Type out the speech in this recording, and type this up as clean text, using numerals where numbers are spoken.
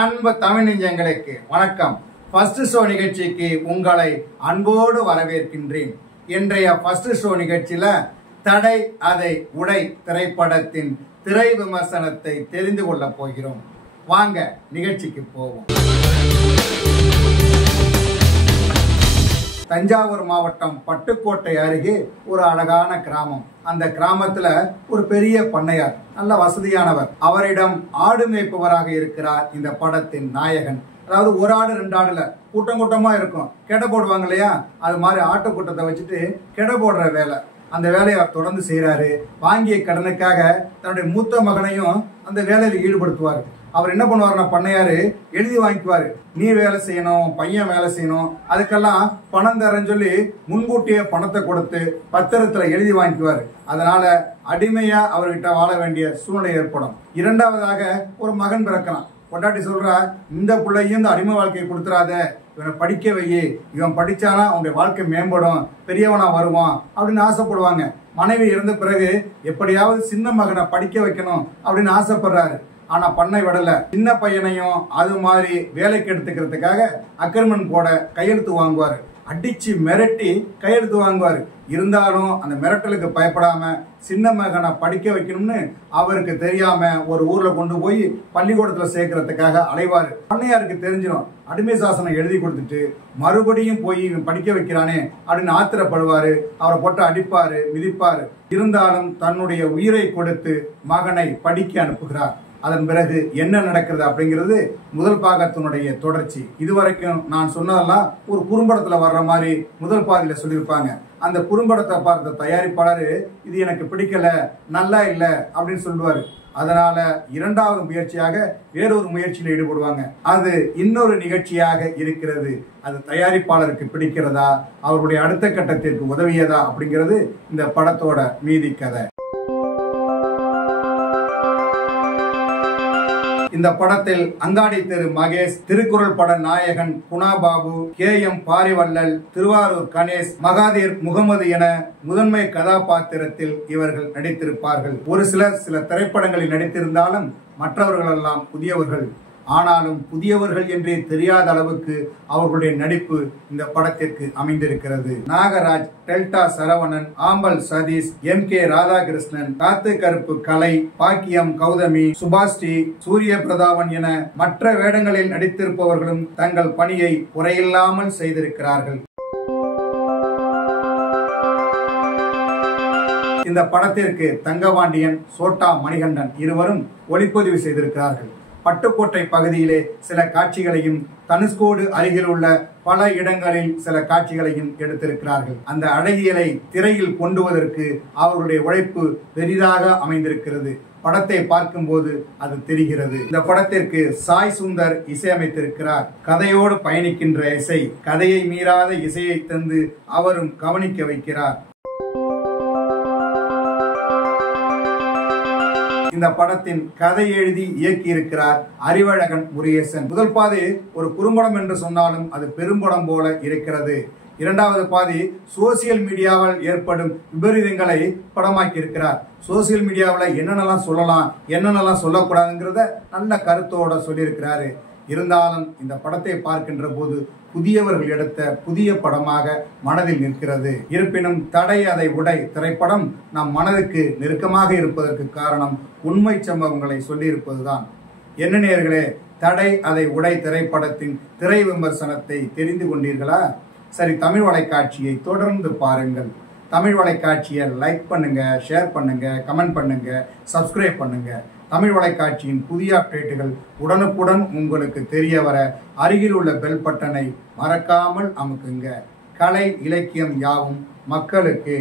அன்பு தமிழ் நெஞ்சங்களுக்கு வணக்கம். ஃபர்ஸ்ட் ஷோ நிகழ்ச்சிக்கு உங்களை அன்போடு வரவேற்கின்றேன். இன்றைய ஃபர்ஸ்ட் ஷோ நிகழ்ச்சியில தடை அதை உடை திரைப்படத்தின் திரை விமர்சனத்தை தெரிந்து கொள்ள போகிறோம். வாங்க நிகழ்ச்சிக்கு போவோம். தஞ்சாவூர் மாவட்டம் பட்டுக்கோட்டை அருகே ஒரு அழகான கிராமம். அந்த கிராமத்துல ஒரு பெரிய பண்ணையார், நல்ல வசதியானவர். அவரிடம் ஆடு மேய்ப்பவராக இருக்கிறார் இந்த படத்தின் நாயகன். அதாவது ஒரு ஆடு ரெண்டு ஆடுல கூட்டம் கூட்டமா இருக்கும், கெடை போடுவாங்க இல்லையா, அது மாதிரி ஆட்டு கூட்டத்தை வச்சுட்டு கெடை போடுற வேலை. அந்த வேலையை அவர் தொடர்ந்து செய்யறாரு. வாங்கிய கடனுக்காக தன்னுடைய மூத்த மகனையும் அந்த வேலையில ஈடுபடுத்துவார். அவர் என்ன பண்ணுவாருன்னா, பண்ணையாரு எழுதி வாங்கிக்குவாரு, நீ வேலை செய்யணும், பையன் வேலை செய்யணும், அதுக்கெல்லாம் பணம் தரேன்னு சொல்லி முன்கூட்டியே பணத்தை கொடுத்து பத்திரத்துல எழுதி வாங்கிக்குவாரு. அதனால அடிமையா அவர்கிட்ட வாழ வேண்டிய சூழ்நிலை ஏற்படும். இரண்டாவதாக ஒரு மகன் பிறக்கிறான். பொண்டாட்டி சொல்றா, இந்த பிள்ளையும் இந்த அடிமை வாழ்க்கையை கொடுத்துறாத, இவனை படிக்க வையே, இவன் படிச்சானா அவனுடைய வாழ்க்கை மேம்படும், பெரியவனா வருவான் அப்படின்னு ஆசைப்படுவாங்க. மனைவி இறந்த பிறகு எப்படியாவது சின்ன மகனை படிக்க வைக்கணும் அப்படின்னு ஆசைப்படுறாரு. ஆனா பண்ணை விடல. சின்ன பையனையும் அது மாதிரி வேலைக்கு எடுத்துக்கிறதுக்காக அக்ரிமெண்ட் போட கையெழுத்து வாங்குவாரு. அடிச்சு மிரட்டி கையெழுத்து வாங்குவாரு. இருந்தாலும் அந்த மிரட்டலுக்கு பயப்படாம சின்ன மகனை படிக்க வைக்கணும்னு அவருக்கு தெரியாம ஒரு ஊர்ல கொண்டு போய் பள்ளிக்கூடத்துல சேர்க்கறதுக்காக அலைவாரு. பண்ணையாருக்கு தெரிஞ்சிடும். அடிமை சாசனம் எழுதி கொடுத்துட்டு மறுபடியும் போய் படிக்க வைக்கிறானே அப்படின்னு ஆத்திரப்படுவாரு. அவரை போட்டு அடிப்பாரு, மிதிப்பாரு. இருந்தாலும் தன்னுடைய உயிரை கொடுத்து மகனை படிக்க அனுப்புகிறார். அதன் பிறகு என்ன நடக்கிறது அப்படிங்கிறது முதல் பாகத்தினுடைய தொடர்ச்சி. இதுவரைக்கும் நான் சொன்னதெல்லாம் ஒரு குறும்படத்துல வர்ற மாதிரி முதல் பாதியில சொல்லியிருப்பாங்க. அந்த குறும்படத்தை பார்த்த தயாரிப்பாளர் இது எனக்கு பிடிக்கல, நல்லா இல்ல அப்படின்னு சொல்லுவாரு. அதனால இரண்டாவது முயற்சியாக வேறொரு முயற்சியில் ஈடுபடுவாங்க. அது இன்னொரு நிகழ்ச்சியாக இருக்கிறது. அது தயாரிப்பாளருக்கு பிடிக்கிறதா, அவருடைய அடுத்த கட்டத்திற்கு உதவியதா அப்படிங்கிறது இந்த படத்தோட மீதி கதை. இந்த படத்தில் அங்காடி தெரு மகேஷ், திருக்குறள் பட நாயகன் குணாபாபு, KM பாரிவள்ளல், திருவாரூர் கணேஷ், மகாதீர் முகமது என முதன்மை கதாபாத்திரத்தில் இவர்கள் நடித்திருப்பார்கள். ஒரு சிலர் சில திரைப்படங்களில் நடித்திருந்தாலும் மற்றவர்கள் எல்லாம் புதியவர்கள். ஆனாலும் புதியவர்கள் என்றே தெரியாத அளவுக்கு அவர்களுடைய நடிப்பு இந்த படத்திற்கு அமைந்திருக்கிறது. நாகராஜ், டெல்டா சரவணன், ஆம்பல் சதீஷ், MK ராதாகிருஷ்ணன், காத்து கருப்பு கலை, பாக்கியம் கௌதமி, சுபாஸ்ரீ, சூரிய பிரதாபன் என மற்ற வேடங்களில் நடித்திருப்பவர்களும் தங்கள் பணியை குறையில்லாமல் செய்திருக்கிறார்கள். இந்த படத்திற்கு தங்கபாண்டியன், சோட்டா மணிகண்டன் இருவரும் ஒளிப்பதிவு செய்திருக்கிறார்கள். பட்டுக்கோட்டை பகுதியிலே சில காட்சிகளையும் தனுஷ்கோடு அருகில் உள்ள பல இடங்களில் சில காட்சிகளையும் எடுத்திருக்கிறார்கள். அந்த அழகியலை திரையில் கொண்டுவதற்கு அவர்களுடைய உழைப்பு பெரிதாக அமைந்திருக்கிறது. படத்தை பார்க்கும்போது அது தெரிகிறது. இந்த படத்திற்கு சாய் சுந்தர் இசையமைத்திருக்கிறார். கதையோடு பயணிக்கின்ற இசை, கதையை மீறாத இசையை தந்து அவரும் கவனிக்க வைக்கிறார். இந்த படத்தின் கதை எழுதி இயக்கி இருக்கிறார் அறிவழகன் முருகேசன். முதல் பாதி ஒரு குறும்படம் என்று சொன்னாலும் அது பெரும்படம் போல இருக்கிறது. இரண்டாவது பாதி சோசியல் மீடியாவில் ஏற்படும் விபரீதங்களை படமாக்கி இருக்கிறார். சோசியல் மீடியாவில் என்னென்னலாம் சொல்லலாம், என்னென்னலாம் சொல்லக்கூடாதுங்கிறத நல்ல கருத்தோட சொல்லியிருக்கிறாரு. இருந்தாலும் இந்த படத்தை பார்க்கின்ற போது புதியவர்கள் எடுத்த புதிய படமாக மனதில் நிற்கிறது. இருப்பினும் தடை அதை உடை திரைப்படம் நம் மனதுக்கு நெருக்கமாக இருப்பதற்கு காரணம் உண்மை சம்பவங்களை சொல்லியிருப்பதுதான். என்ன நேயர்களே, தடை அதை உடை திரைப்படத்தின் திரை விமர்சனத்தை தெரிந்து கொண்டீர்களா? சரி, தமிழ் வலைக்காட்சியை தொடர்ந்து பாருங்கள். தமிழ் வலைக்காட்சியை லைக் பண்ணுங்க, ஷேர் பண்ணுங்க, கமெண்ட் பண்ணுங்க, சப்ஸ்கிரைப் பண்ணுங்க. தமிழ் வலைக்காட்சியின் புதிய அப்டேட்டுகள் உடனுக்குடன் உங்களுக்கு தெரிய வர அருகில் உள்ள பெல் பட்டனை மறக்காமல் அமுக்குங்க. கலை இலக்கியம் யாவும் மக்களுக்கு.